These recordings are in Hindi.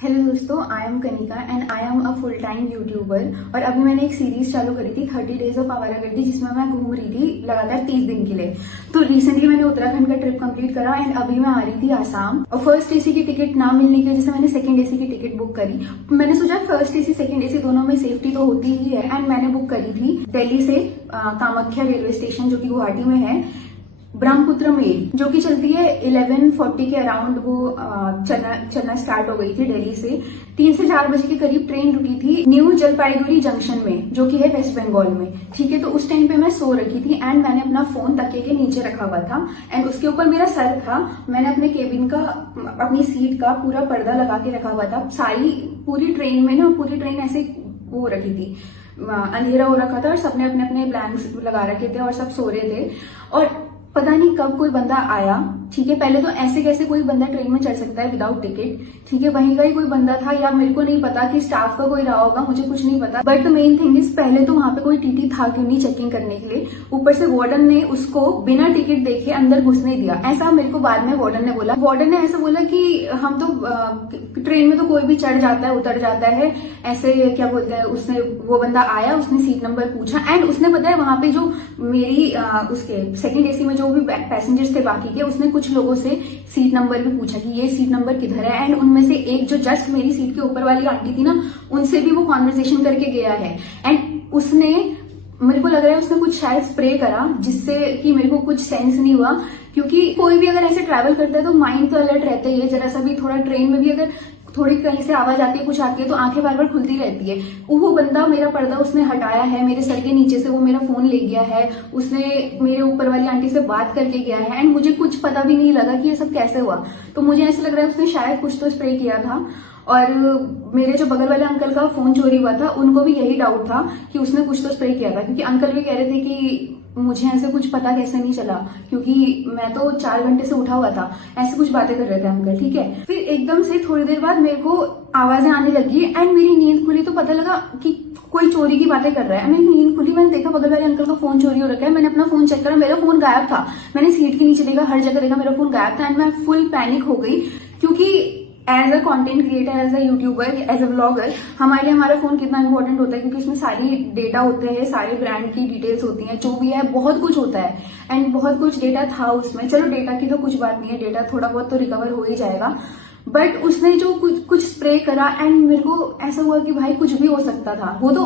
हेलो दोस्तों, I am Kanika and I am a full time YouTuber. और अभी मैंने एक सीरीज चालू करी थी 30 डेज ऑफ आवारागर्दी, जिसमें मैं घूम रही थी लगातार 30 दिन के लिए। तो रिसेंटली मैंने उत्तराखंड का ट्रिप कंप्लीट करा एंड अभी मैं आ रही थी आसाम। और फर्स्ट एसी की टिकट ना मिलने की वजह से मैंने सेकंड एसी की टिकट बुक करी। मैंने सोचा फर्स्ट एसी सेकंड एसी दोनों में सेफ्टी तो होती ही है एंड मैंने बुक करी थी दिल्ली से कामाख्या रेलवे स्टेशन, जो कि गुवाहाटी में है, ब्रह्मपुत्र मेल, जो कि चलती है 11:40 के अराउंड। वो चलना स्टार्ट हो गई थी दिल्ली से। 3 से 4 बजे के करीब ट्रेन रुकी थी न्यू जलपाईगुड़ी जंक्शन में, जो कि है वेस्ट बंगाल में। ठीक है, तो उस टाइम पे मैं सो रखी थी एंड मैंने अपना फोन तकिए के नीचे रखा हुआ था एंड उसके ऊपर मेरा सर था। मैंने अपने केबिन का, अपनी सीट का पूरा पर्दा लगा के रखा हुआ था। पूरी ट्रेन में ना, पूरी ट्रेन ऐसे वो रखी थी, अंधेरा हो रखा था और सबने अपने अपने ब्लैंक्स लगा रखे थे और सब सो रहे थे। और पता नहीं कब कोई बंदा आया। ठीक है, पहले तो ऐसे कैसे कोई बंदा ट्रेन में चढ़ सकता है विदाउट टिकट। ठीक है, वहीं का ही कोई बंदा था या मेरे को नहीं पता कि स्टाफ का कोई रहा होगा, मुझे कुछ नहीं पता। But the main thing is, पहले तो वहां पे कोई टीटी था क्यों नहीं चेकिंग करने के लिए। ऊपर से वार्डन ने उसको बिना टिकट देखे अंदर घुसने दिया। ऐसा मेरे को बाद में वार्डन ने बोला। वार्डन ने ऐसा बोला कि हम तो ट्रेन में तो कोई भी चढ़ जाता है, उतर जाता है, ऐसे क्या बोलते हैं। उसने, वो बंदा आया, उसने सीट नंबर पूछा एंड उसने बताया वहां पे जो मेरी उसके सेकंड एसी में जो भी पैसेंजर्स थे बाकी के, उसने कुछ लोगों से सीट नंबर भी पूछा कि ये सीट नंबर किधर है। एंड उनमें से एक जो जस्ट मेरी सीट के ऊपर वाली आंटी थी ना, उनसे भी वो कॉन्वर्सेशन करके गया है। एंड उसने, मेरे को लग रहा है उसने कुछ शायद स्प्रे करा, जिससे कि मेरे को कुछ सेंस नहीं हुआ। क्योंकि कोई भी अगर ऐसे ट्रैवल करता है तो माइंड तो अलर्ट रहता ही है। जरा सा भी थोड़ा ट्रेन में भी अगर थोड़ी कहीं से आवाज आती है, कुछ आती है, तो आंखें बार बार खुलती रहती है। वो बंदा, मेरा पर्दा उसने हटाया है, मेरे सर के नीचे से वो मेरा फोन ले गया है, उसने मेरे ऊपर वाली आंटी से बात करके गया है एंड मुझे कुछ पता भी नहीं लगा कि ये सब कैसे हुआ। तो मुझे ऐसा लग रहा है उसने शायद कुछ तो स्प्रे किया था। और मेरे जो बगल वाले अंकल का फोन चोरी हुआ था, उनको भी यही डाउट था कि उसने कुछ तो स्प्रे किया था। क्योंकि अंकल भी कह रहे थे कि मुझे ऐसे कुछ पता कैसे नहीं चला, क्योंकि मैं तो 4 घंटे से उठा हुआ था। ऐसे कुछ बातें कर रहे थे अंकल। ठीक है, फिर एकदम से थोड़ी देर बाद मेरे को आवाजें आने लगी एंड मेरी नींद खुली तो पता लगा कि कोई चोरी की बातें कर रहा है। मेरी नींद खुली, मैंने देखा बगल वाले अंकल का फोन चोरी हो रखा है। मैंने अपना फोन चेक करा, मेरा फोन गायब था। मैंने सीट के नीचे देखा, हर जगह देखा, मेरा फोन गायब था एंड मैं फुल पैनिक हो गई। क्योंकि as a content creator, as a YouTuber, as a vlogger, हमारे लिए हमारा फोन कितना इंपॉर्टेंट होता है। क्योंकि उसमें सारी डेटा होते हैं, सारे ब्रांड की डिटेल्स होती हैं, जो भी है बहुत कुछ होता है एंड बहुत कुछ डेटा था उसमें। चलो, डेटा की तो कुछ बात नहीं है, डेटा थोड़ा बहुत तो रिकवर हो ही जाएगा। बट उसने जो कुछ स्प्रे करा एंड मेरे को ऐसा हुआ कि भाई कुछ भी हो सकता था। वो तो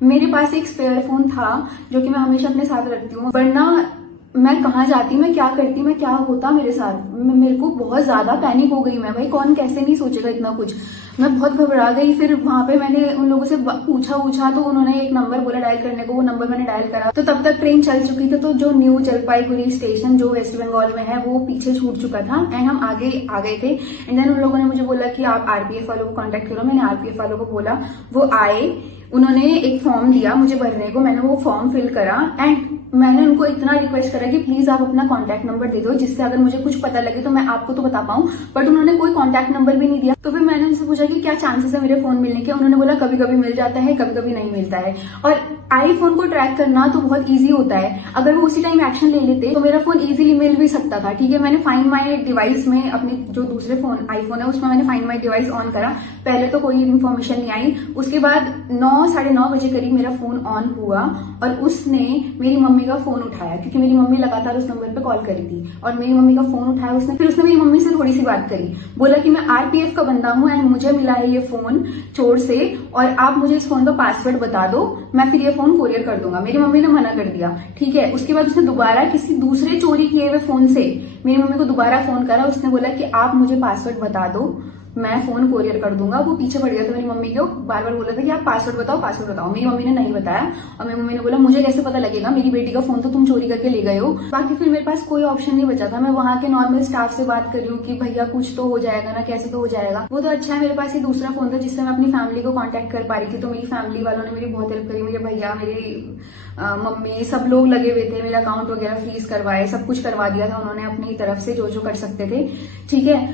मेरे पास एक स्पेयर फोन था जो कि मैं हमेशा अपने साथ रखती हूँ, वरना मैं कहाँ जाती, मैं क्या करती, मैं क्या होता मेरे साथ। मेरे को बहुत ज्यादा पैनिक हो गई मैं। भाई कौन कैसे नहीं सोचेगा इतना कुछ। मैं बहुत घबरा गई। फिर वहां पे मैंने उन लोगों से पूछा तो उन्होंने एक नंबर बोला डायल करने को। वो नंबर मैंने डायल करा तो तब तक ट्रेन चल चुकी थी। तो जो न्यू जलपाईगुड़ी स्टेशन जो वेस्ट बंगाल में है, वो पीछे छूट चुका था एंड हम आगे आ गए थे। एंड देन उन लोगों ने मुझे बोला कि आप आरपीएफ वालों को कॉन्टेक्ट करो। मैंने आरपीएफ वालों को बोला, वो आए, उन्होंने एक फॉर्म दिया मुझे भरने को। मैंने वो फॉर्म फिल करा एंड मैंने उनको इतना रिक्वेस्ट करा कि प्लीज आप अपना कॉन्टैक्ट नंबर दे दो, जिससे अगर मुझे कुछ पता लगे तो मैं आपको तो बता पाऊं। बट उन्होंने कोई कॉन्टैक्ट नंबर भी नहीं दिया। तो फिर मैंने उनसे पूछा कि क्या चांसेस है मेरे फोन मिलने के। उन्होंने बोला कभी कभी मिल जाता है, कभी कभी नहीं मिलता है। और आईफोन को ट्रैक करना तो बहुत इजी होता है। अगर वो उसी टाइम एक्शन ले लेते तो मेरा फोन इजीली मिल भी सकता था। ठीक है, मैंने फाइंड माई डिवाइस में, अपने जो दूसरे फोन आईफोन है उसमें मैंने फाइंड माई डिवाइस ऑन करा। पहले तो कोई इन्फॉर्मेशन नहीं आई। उसके बाद 9, साढ़े 9 बजे करीब मेरा फोन ऑन हुआ और उसने मेरी मम्मी का फोन उठाया, क्योंकि मेरी मम्मी लगातार उस नंबर पे कॉल करी थी। और मेरी मम्मी का फोन उठाया उसने। फिर उसने मेरी मम्मी से थोड़ी सी बात करी, बोला कि मैं आरपीएफ का बंदा हूं एंड मुझे मिला है ये फोन चोर से, और आप मुझे इस फोन का पासवर्ड बता दो, मैं फिर ये फोन कोरियर कर दूंगा। मेरी मम्मी ने मना कर दिया। ठीक है, उसके बाद उसने दोबारा किसी दूसरे चोरी किए हुए फोन से मेरी मम्मी को दोबारा फोन करा। उसने बोला कि आप मुझे पासवर्ड बता दो, मैं फोन कोरियर कर दूंगा। वो पीछे पड़ गया था मेरी मम्मी को, बार बार बोला था कि आप पासवर्ड बताओ, पासवर्ड बताओ। मेरी मम्मी ने नहीं बताया और मेरी मम्मी ने बोला मुझे कैसे पता लगेगा, मेरी बेटी का फोन तो तुम चोरी करके ले गए हो। बाकी फिर मेरे पास कोई ऑप्शन नहीं बचा था। मैं वहां के नॉर्मल स्टाफ से बात कर रही हूँ कि भैया कुछ तो हो जाएगा ना, कैसे तो हो जाएगा। वो तो अच्छा है, मेरे पास ये दूसरा फोन था जिससे मैं अपनी फैमिली को कॉन्टेक्ट कर पा रही थी। तो मेरी फैमिली वालों ने मेरी बहुत हेल्प करी। मेरे भैया, मेरी मम्मी, सब लोग लगे हुए थे। मेरा अकाउंट वगैरह फ्रीज करवाए, सब कुछ करवा दिया था उन्होंने अपनी तरफ से जो जो कर सकते थे। ठीक है,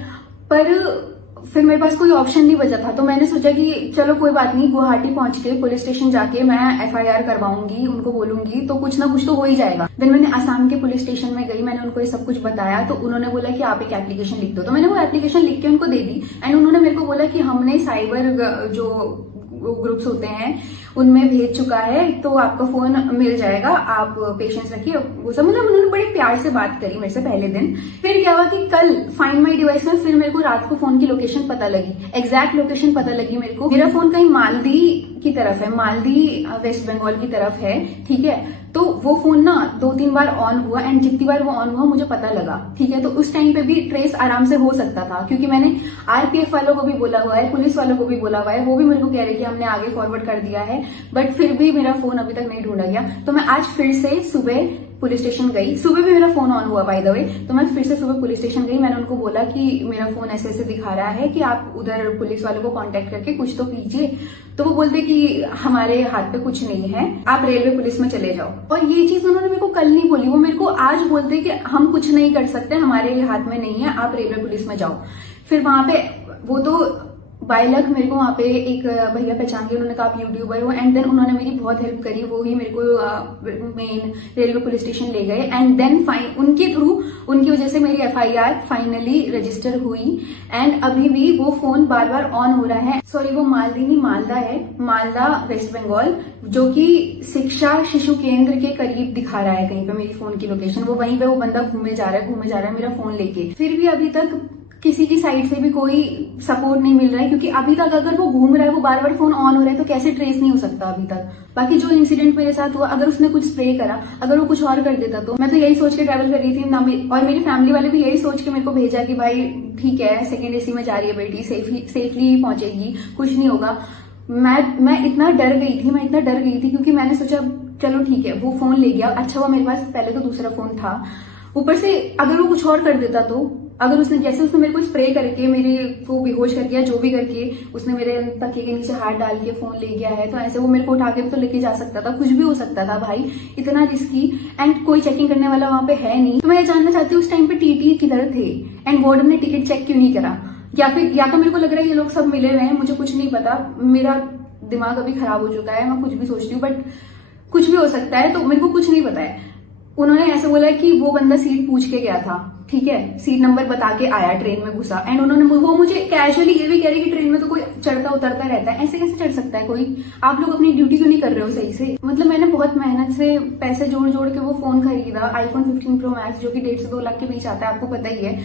पर फिर मेरे पास कोई ऑप्शन नहीं बचा था, तो मैंने सोचा कि चलो कोई बात नहीं, गुवाहाटी पहुंच के पुलिस स्टेशन जाके मैं FIR करवाऊंगी, उनको बोलूंगी तो कुछ ना कुछ तो हो ही जाएगा। देन मैंने असम के पुलिस स्टेशन में गई, मैंने उनको ये सब कुछ बताया, तो उन्होंने बोला कि आप एक एप्लीकेशन लिख दो। तो मैंने वो एप्लीकेशन लिख के उनको दे दी एंड उन्होंने मेरे को बोला कि हमने साइबर जो ग्रुप्स होते हैं उनमें भेज चुका है, तो आपका फोन मिल जाएगा, आप पेशेंस रखिए। वो सब मतलब उन्होंने बड़े प्यार से बात करी मेरे से पहले दिन। फिर क्या हुआ कि कल फाइंड माई डिवाइस में फिर मेरे को रात को फोन की लोकेशन पता लगी, एग्जैक्ट लोकेशन पता लगी मेरे को। मेरा फोन कहीं मालदी की तरफ है, मालदी वेस्ट बंगाल की तरफ है, ठीक है। तो वो फोन ना 2-3 बार ऑन हुआ एंड जितनी बार वो ऑन हुआ मुझे पता लगा, ठीक है। तो उस टाइम पे भी ट्रेस आराम से हो सकता था, क्योंकि मैंने RPF वालों को भी बोला हुआ है, पुलिस वालों को भी बोला हुआ है, वो भी मेरे को कह रहे कि हमने आगे फॉरवर्ड कर दिया है, बट फिर भी मेरा फोन अभी तक नहीं ढूंढा गया। तो मैं आज फिर से सुबह पुलिस स्टेशन गई, सुबह भी मेरा फोन ऑन हुआ बाय द वे, तो मैं फिर से सुबह पुलिस स्टेशन गई। मैंने उनको बोला कि मेरा फोन ऐसे ऐसे दिखा रहा है, कि आप उधर पुलिस वालों को कांटेक्ट करके कुछ तो कीजिए। तो वो बोलते कि हमारे हाथ पे कुछ नहीं है, आप रेलवे पुलिस में चले जाओ। और ये चीज उन्होंने मेरे को कल नहीं बोली, वो मेरे को आज बोलते कि हम कुछ नहीं कर सकते, हमारे हाथ में नहीं है, आप रेलवे पुलिस में जाओ। फिर वहां पे वो तो बाय लक मेरे को वहां पे एक भैया पहचान गए, उन्होंने कहा आप यूट्यूबर हो, एंड देन उन्होंने मेरी बहुत हेल्प करी, वो ही मेरे को मेन रेलवे पुलिस स्टेशन ले गए एंड देन फाइन उनके थ्रू, उनकी वजह से मेरी FIR फाइनली रजिस्टर हुई। एंड अभी भी वो फोन बार बार ऑन हो रहा है। सॉरी, वो मालदी नहीं मालदा है, मालदा वेस्ट बंगाल, जो कि शिक्षा शिशु केंद्र के करीब दिखा रहा है कहीं पे मेरी फोन की लोकेशन। वो वहीं पे वो बंदा घूमे जा रहा है मेरा फोन लेके। फिर भी अभी तक किसी की साइड से भी कोई सपोर्ट नहीं मिल रहा है, क्योंकि अभी तक अगर वो घूम रहा है, वो बार बार फोन ऑन हो रहा है, तो कैसे ट्रेस नहीं हो सकता अभी तक। बाकी जो इंसिडेंट मेरे साथ हुआ, अगर उसने कुछ स्प्रे करा, अगर वो कुछ और कर देता, तो मैं तो यही सोच के ट्रैवल कर रही थी ना, और मेरी फैमिली वाले भी यही सोच के मेरे को भेजा कि भाई ठीक है, सेकेंड AC में जा रही है बेटी, सेफली पहुंचेगी, कुछ नहीं होगा। मैं इतना डर गई थी, क्योंकि मैंने सोचा चलो ठीक है, वो फोन ले गया, अच्छा हुआ मेरे पास पहले तो दूसरा फोन था, ऊपर से अगर वो कुछ और कर देता, तो अगर उसने मेरे को स्प्रे करके मेरे को बेहोश कर दिया, जो भी करके उसने मेरे तकिए के नीचे हाथ डाल के फोन ले गया है, तो ऐसे वो मेरे को उठा के भी तो लेके जा सकता था, कुछ भी हो सकता था भाई, इतना रिस्की। एंड कोई चेकिंग करने वाला वहां पे है नहीं। तो मैं ये जानना चाहती हूँ उस टाइम पे TT किधर थे एंड वार्डन ने टिकट चेक क्यों नहीं करा, या तो मेरे को लग रहा है ये लोग सब मिले हुए हैं, मुझे कुछ नहीं पता, मेरा दिमाग अभी खराब हो चुका है, मैं कुछ भी सोचती हूँ, बट कुछ भी हो सकता है, तो मेरे को कुछ नहीं पता है। उन्होंने ऐसे बोला कि वो बंदा सीट पूछ के गया था, ठीक है, सीट नंबर बता के आया, ट्रेन में घुसा, एंड उन्होंने वो मुझे कैजुअली ये भी कह रहे कि ट्रेन में तो कोई चढ़ता उतरता रहता है, ऐसे कैसे चढ़ सकता है कोई, आप लोग अपनी ड्यूटी क्यों नहीं कर रहे हो सही से। मतलब मैंने बहुत मेहनत से पैसे जोड़ जोड़ के वो फोन खरीदा, iPhone 15 Pro Max, जो कि 1.5 से 2 लाख के बीच आता है, आपको पता ही है।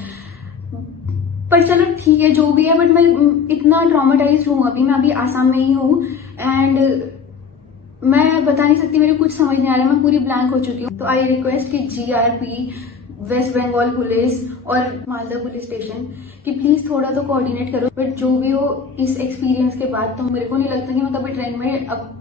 पर चलो ठीक है, जो भी है, बट मैं इतना ट्रॉमेटाइज हूँ अभी, मैं अभी आसाम में ही हूँ एंड मैं बता नहीं सकती, मेरे कुछ समझ नहीं आ रहा है, मैं पूरी ब्लैंक हो चुकी हूँ। तो आई रिक्वेस्ट कि GRP, वेस्ट बंगाल पुलिस और मालदा पुलिस स्टेशन कि प्लीज थोड़ा तो कोऑर्डिनेट करो। बट जो भी हो, इस एक्सपीरियंस के बाद तो मेरे को नहीं लगता कि मैं कभी ट्रेन में अब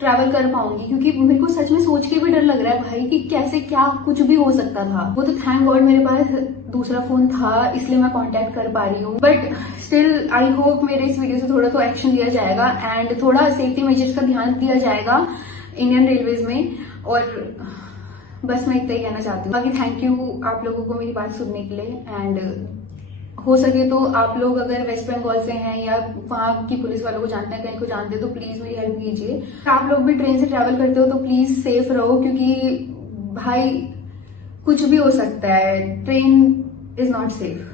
ट्रैवल कर पाऊंगी, क्योंकि मेरे को सच में सोच के भी डर लग रहा है भाई कि कैसे क्या कुछ भी हो सकता था। वो तो थैंक गॉड मेरे पास दूसरा फोन था, इसलिए मैं कांटेक्ट कर पा रही हूँ, बट स्टिल आई होप मेरे इस वीडियो से थोड़ा तो एक्शन लिया जाएगा एंड थोड़ा सेफ्टी मेजर्स का ध्यान दिया जाएगा इंडियन रेलवेज में। और बस मैं इतना ही कहना चाहती हूँ। बाकी थैंक यू आप लोगों को मेरी बात सुनने के लिए, एंड हो सके तो आप लोग अगर वेस्ट बंगाल से हैं या वहाँ की पुलिस वालों को जानते हैं, कहीं को जानते हैं, तो प्लीज मेरी हेल्प कीजिए। आप लोग भी ट्रेन से ट्रैवल करते हो तो प्लीज सेफ रहो, क्योंकि भाई कुछ भी हो सकता है, ट्रेन इज नॉट सेफ।